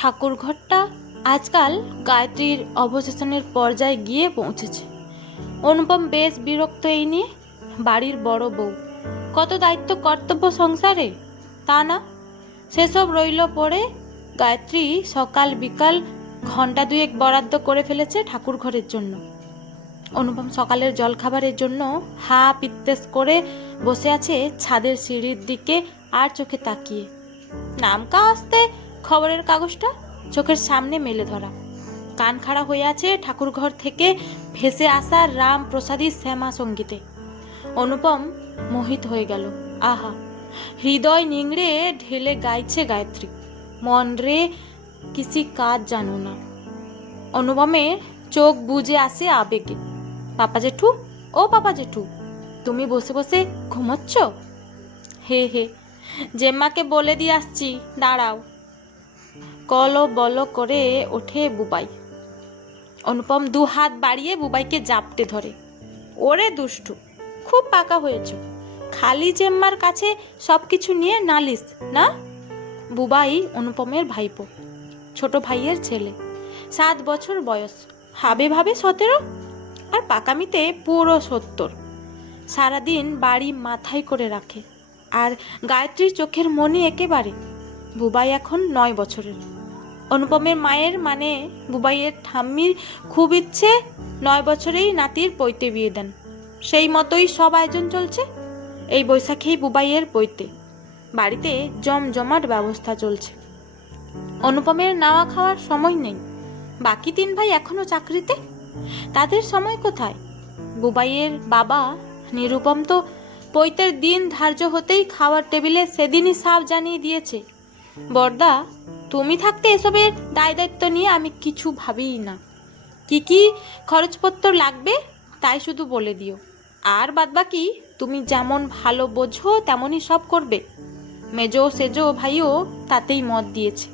ঠাকুরঘরটা আজকাল গায়ত্রীর অবসেশনের পর্যায়ে গিয়ে পৌঁছেছে। অনুপম বেশ বিরক্ত এই নিয়ে। বাড়ির বড় বউ, কত দায়িত্ব কর্তব্য সংসারে, তা না, সেসব রইল পড়ে। গায়ত্রী সকাল বিকাল ঘন্টা দুয়েক বরাদ্দ করে ফেলেছে ঠাকুর ঘরের জন্য। অনুপম সকালের জলখাবারের জন্য হা পিত্তেস করে বসে আছে ছাদের সিঁড়ির দিকে আর চোখে তাকিয়ে। নামকা আসতে খবরের কাগজটা চোখের সামনে মেলে ধরা। কান খাড়া হয়ে আছে ঠাকুরঘর থেকে ভেসে আসা রাম প্রসাদী শ্যামা সঙ্গীতে। অনুপম মোহিত হয়ে গেল। আহা, হৃদয় নিংড়ে ঢেলে গাইছে গায়ত্রী, মন রে কিসি কাজ জানো না। অনুপমের চোখ বুজে আসে আবেগে। পাপা জেঠু, ও পাপা জেঠু, তুমি বসে বসে ঘুমোচ্ছ? হে হে, জেম্মাকে বলে দিয়ে আসছি, দাঁড়াও। কলো বলো করে ওঠে বুবাই। অনুপম দু হাত বাড়িয়ে বুবাইকে জাপটে ধরে। ওরে দুষ্টু, খুব পাকা হয়েছ, খালি জেম্মার কাছে সবকিছু নিয়ে নালিশ না। বুবাই অনুপমের ভাইপো, ছোট ভাইয়ের ছেলে, 7 বছর বয়স, হাবে ভাবে 17, আর পাকামিতে পুরো 70। সারাদিন বাড়ি মাথায় করে রাখে। আর গায়ত্রীর চোখের মনি একেবারে। বুবাই এখন 9 বছরের। অনুপমের মায়ের মানে বুবাইয়ের ঠাম্মির খুব ইচ্ছে 9 বছরেই নাতির পৈতে বিয়ে দেন। সেই মতোই সব আয়োজন চলছে। এই বৈশাখেই বুবাইয়ের পৈতে। বাড়িতে জমজমাট ব্যবস্থা চলছে। অনুপমের নাওয়া খাওয়ার সময় নেই। বাকি 3 ভাই এখনো চাকরিতে, তাদের সময় কোথায়? বুবাইয়ের বাবা নিরুপম তো পৈতের দিন ধার্য হতেই খাওয়ার টেবিলে সেদিনই সাফ জানিয়ে দিয়েছে, বর্দা, তুমি থাকতে এসবের দায় দায়িত্ব নিয়ে আমি কিছু ভাবিই না। কি কি খরচপত্র লাগবে তাই শুধু বলে দিও, আর বাদবাকি তুমি যেমন ভালো বোঝো তেমনই সব করবে। মেজো সেজো ভাইও তাতেই মত দিয়েছে।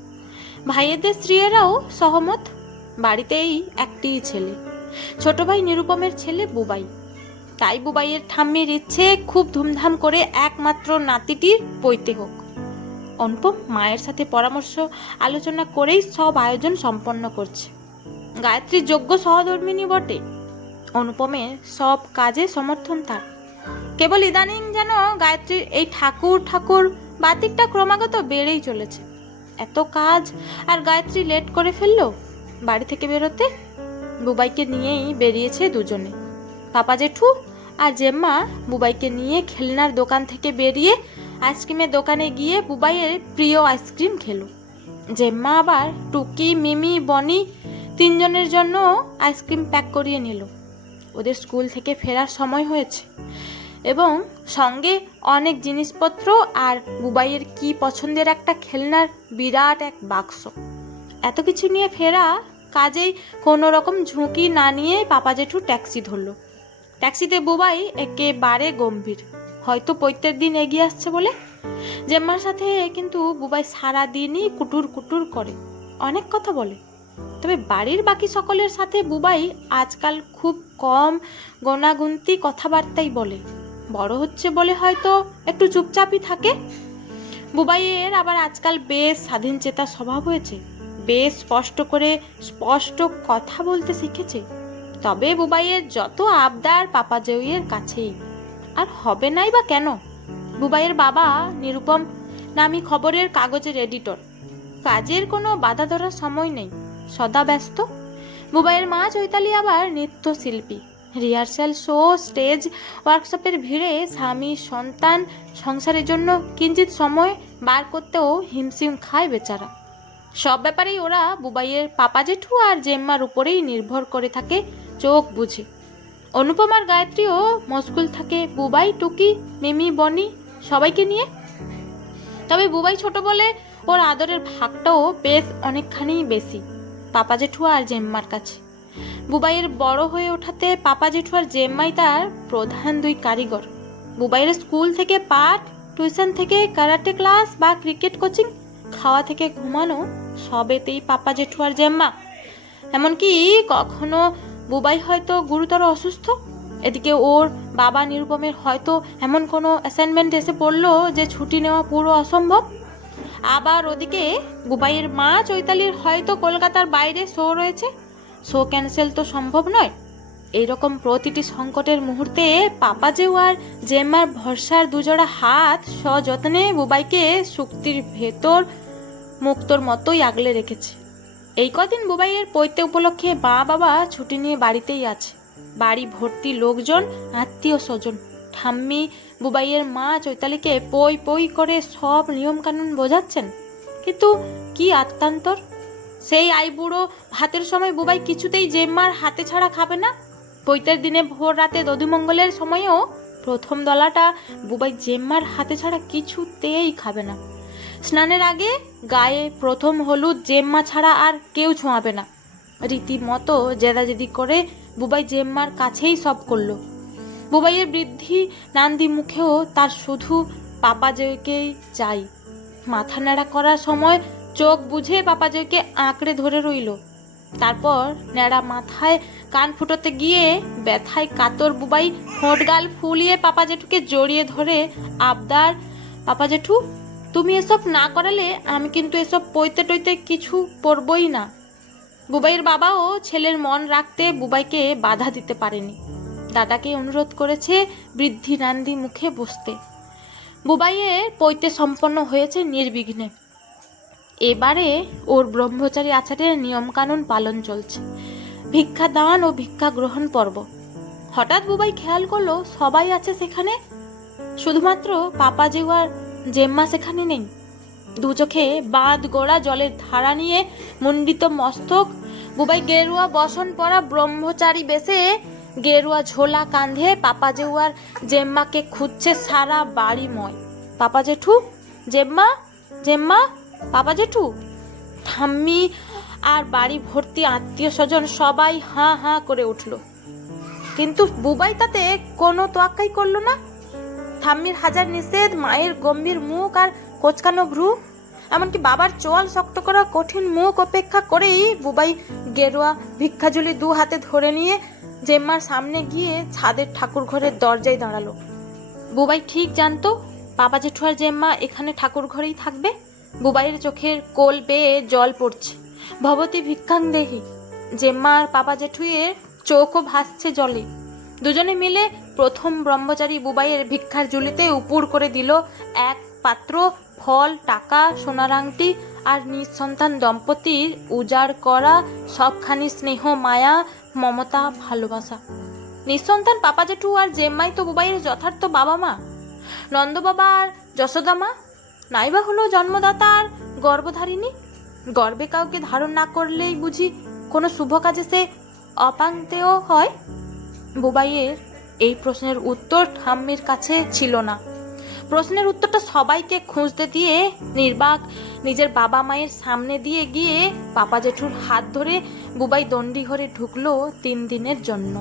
ভাইয়েদের স্ত্রীরাও সহমত। বাড়িতেই একটিই ছেলে, ছোট ভাই নিরুপমের ছেলে বুবাই। তাই বুবাইয়ের ঠাম্মির ইচ্ছে খুব ধুমধাম করে একমাত্র নাতিটির পৈতে হোক। অনুপম মায়ের সাথে পরামর্শ আলোচনা করেই সব আয়োজন সম্পন্ন করছে। গায়ত্রী যোগ্য সহধর্মিনী বটে। অনুপমের সব কাজে সমর্থন তার। কেবল ইদানিং যেন গায়ত্রীর এই ঠাকুর ঠাকুর বাতিকটা ক্রমাগত বেড়েই চলেছে। এত কাজ আর গায়ত্রী লেট করে ফেললো বাড়ি থেকে বেরোতে। বুবাইকে নিয়েই বেরিয়েছে দুজনে। পাপা জেঠু আর জেম্মা বুবাইকে নিয়ে খেলনার দোকান থেকে বেরিয়ে আইসক্রিমের দোকানে গিয়ে বুবাইয়ের প্রিয় আইসক্রিম খেলো। জেম্মা আবার টুকি, মিমি, বনি 3 জনের জন্য আইসক্রিম প্যাক করিয়ে নিল। ওদের স্কুল থেকে ফেরার সময় হয়েছে এবং সঙ্গে অনেক জিনিসপত্র আর বুবাইয়ের কি পছন্দের একটা খেলনার বিরাট এক বাক্স। এত কিছু নিয়ে ফেরা কাজেই কোনো রকম ঝুঁকি না নিয়ে পাপা জেঠু ট্যাক্সি ধরল। ট্যাক্সিতে বুবাই একেবারে গম্ভীর, হয়তো পৈতের দিন এগিয়ে আসছে বলে। জেম্মার সাথে কিন্তু বুবাই সারাদিনই কুটুর কুটুর করে, অনেক কথা বলে। তবে বাড়ির বাকি সকলের সাথে বুবাই আজকাল খুব কম গোনাগুনতি কথাবার্তাই বলে। বড় হচ্ছে বলে হয়তো একটু চুপচাপই থাকে। বুবাইয়ের আবার আজকাল বেশ স্বাধীনচেতা স্বভাব হয়েছে, বেশ স্পষ্ট কথা বলতে শিখেছে। তবে বুবাইয়ের যত আবদার পাপা জেউয়ের কাছেই, আর হবে নাই বা কেন। বুবাইয়ের বাবা নিরুপম নামি খবরের কাগজের এডিটর, কাজের কোনো বাধা ধরার সময় নেই, সদা ব্যস্ত। বুবাইয়ের মা চৈতালি আবার নৃত্যশিল্পী, রিহার্সাল, শো, স্টেজ ওয়ার্কশপের ভিড়ে স্বামী সন্তান সংসারের জন্য কিঞ্চিত সময় বার করতেও হিমশিম খায় বেচারা। সব ব্যাপারেই ওরা বুবাইয়ের পাপা জেঠু আর জেম্মার উপরেই নির্ভর করে থাকে চোখ বুঝে। অনুপম আর গায়ত্রীও মশগুল থাকে বুবাই, টুকি, মিমি, বনি সবাইকে নিয়ে। তবে বুবাই ছোট বলে ওর আদরের ভাগটাও বেশ অনেকখানি বেশি পাপা জেঠু আর জেম্মার কাছে। বুবাইয়ের বড় হয়ে ওঠাতে পাপা জেঠু আর জেম্মাই তার প্রধান 2 কারিগর। বুবাইয়ের স্কুল থেকে পাঠ, টিউশন থেকে কারাটে ক্লাস বা ক্রিকেট কোচিং, খাওয়া থেকে ঘুমানো, সবেতেই পাপা জেঠু আর জেম্মা। এমনকি কখনো বুবাই হয়তো গুরুতর অসুস্থ, এদিকে ওর বাবা নিরুপমের হয়তো এমন কোনো অ্যাসাইনমেন্ট এসে পড়লো যে ছুটি নেওয়া পুরো অসম্ভব। আবার ওদিকে বুবাইয়ের মা চৈতালির হয়তো কলকাতার বাইরে শো রয়েছে, শো ক্যান্সেল তো সম্ভব নয়। এইরকম প্রতিটি সংকটের মুহূর্তে পাপাজেও আর জেম্মার ভরসার দুজোড়া হাত সযত্নে বুবাইকে শক্তির ভেতর মুক্তোর মতোই আগলে রেখেছে। এই কদিন বুবাইয়ের পৈতে উপলক্ষে মা বাবা ছুটি নিয়ে বাড়িতেই আছে। বাড়ি ভর্তি লোকজন, আত্মীয় স্বজন। ঠাম্মি বুবাইয়ের মা চৈতালিকে পই পই করে সব নিয়মকানুন বোঝাচ্ছেন। কিন্তু কি আত্মান্তর! সেই আইবুড়ো ভাতের সময় বুবাই কিছুতেই জেম্মার হাতে ছাড়া খাবে না। পৈতের দিনে ভোর রাতে দধিমঙ্গলের সময়ও প্রথম দলাটা বুবাই জেম্মার হাতে ছাড়া কিছুতেই খাবে না। স্নানের আগে গায়ে প্রথম হলুদ জেম্মা ছাড়া আর কেউ ছোঁয়াবে না। রীতিমতো জেদাজেদি করে বুবাই জেম্মার কাছেই সব করল। বুবাইয়ের বৃদ্ধি নান্দি মুখেও তার শুধু পাপাজয়কেই চাই। মাথা নেড়া করার সময় চোখ বুঝে পাপাজয়কে আঁকড়ে ধরে রইল। তারপর নেড়া মাথায় কান ফুটোতে গিয়ে ব্যথায় কাতর বুবাই ঠোঁট গাল ফুলিয়ে পাপা জেঠুকে জড়িয়ে ধরে আবদার, পাপা জেঠু তুমি এসব না করালে আমি কিন্তু এসব পইতে টইতে কিছু পরবই না। বুবাইয়ের বাবাও ছেলের মন রাখতে বুবাইকে বাধা দিতে পারেনি। দাদাকে অনুরোধ করেছে বৃদ্ধি নান্দি মুখে বসতে। বুবাইয়ের পৈতে সম্পন্ন হয়েছে নির্বিঘ্নে। এবারে ওর ব্রহ্মচারী আচারের নিয়মকানুন পালন চলছে, ভিক্ষা দান ও ভিক্ষা গ্রহণ পর্ব। হঠাৎ বুবাই খেয়াল করলো সবাই আছে সেখানে, শুধুমাত্র পাপাজেও আর জেম্মা সেখানে নেই। দু চোখে বাঁধ গোড়া জলের ধারা নিয়ে মুন্ডিত মস্তক, বুবাই গেরুয়া বসন পরা ব্রহ্মচারী বেশে গেরুয়া ঝোলা কাঁধে পাপাজেও আর জেম্মাকে খুঁজছে সারা বাড়িময়। পাপা জেঠু, জেম্মা, জেম্মা, পাপা জেঠু। ঠাম্মি আর বাড়ি ভর্তি আত্মীয় স্বজন সবাই হাঁ হাঁ করে উঠল। কিন্তু বুবাই তাতে কোনো তোয়াক্কাই করলো না। ঠাম্মির হাজার নিষেধ, মায়ের গম্ভীর মুখ আর কোচকানো ভ্রু, এমনকি বাবার চোয়াল শক্ত করা কঠিন মুখ অপেক্ষা করেই বুবাই গেরুয়া ভিক্ষাঝুলি দু হাতে ধরে নিয়ে জেম্মার সামনে গিয়ে ছাদের ঠাকুর ঘরের দরজায় দাঁড়ালো। বুবাই ঠিক জানতো পাপা জেঠু আর জেম্মা এখানে ঠাকুর ঘরেই থাকবে। বুবাইয়ের চোখের কোল বেয়ে জল পড়ছে। ভবতী ভিক্ষাং দেহি। জেম্মা আর পাপা জেঠুয়ের চোখও ভাসছে জলে। দুজনে মিলে প্রথম ব্রহ্মচারী বুবাইয়ের ভিক্ষার ঝুলিতে উপুড় করে দিল এক পাত্র ফল, টাকা, সোনার আংটি আর নিঃসন্তান দম্পতির উজাড় করা সবখানি স্নেহ, মায়া, মমতা, ভালোবাসা। নিঃসন্তান পাপা জেঠু আর জেম্মাই তো বুবাইয়ের যথার্থ বাবা মা। নন্দ বাবা আর যশোদা মা, নাইবা হলো জন্মদাতা আর গর্ভধারিণী। গর্ভে কাউকে ধারণ না করলেই বুঝি কোনো শুভ কাজে সে অপাঙ্ক্তেয় হয়? বুবাইয়ের এই প্রশ্নের উত্তর ঠাম্মির কাছে ছিল না। প্রশ্নের উত্তরটা সবাইকে খুঁজতে দিয়ে নির্বাক নিজের বাবা মায়ের সামনে দিয়ে গিয়ে পাপা জেঠুর হাত ধরে বুবাই দণ্ডি ঘরে ঢুকলো 3 দিনের জন্য।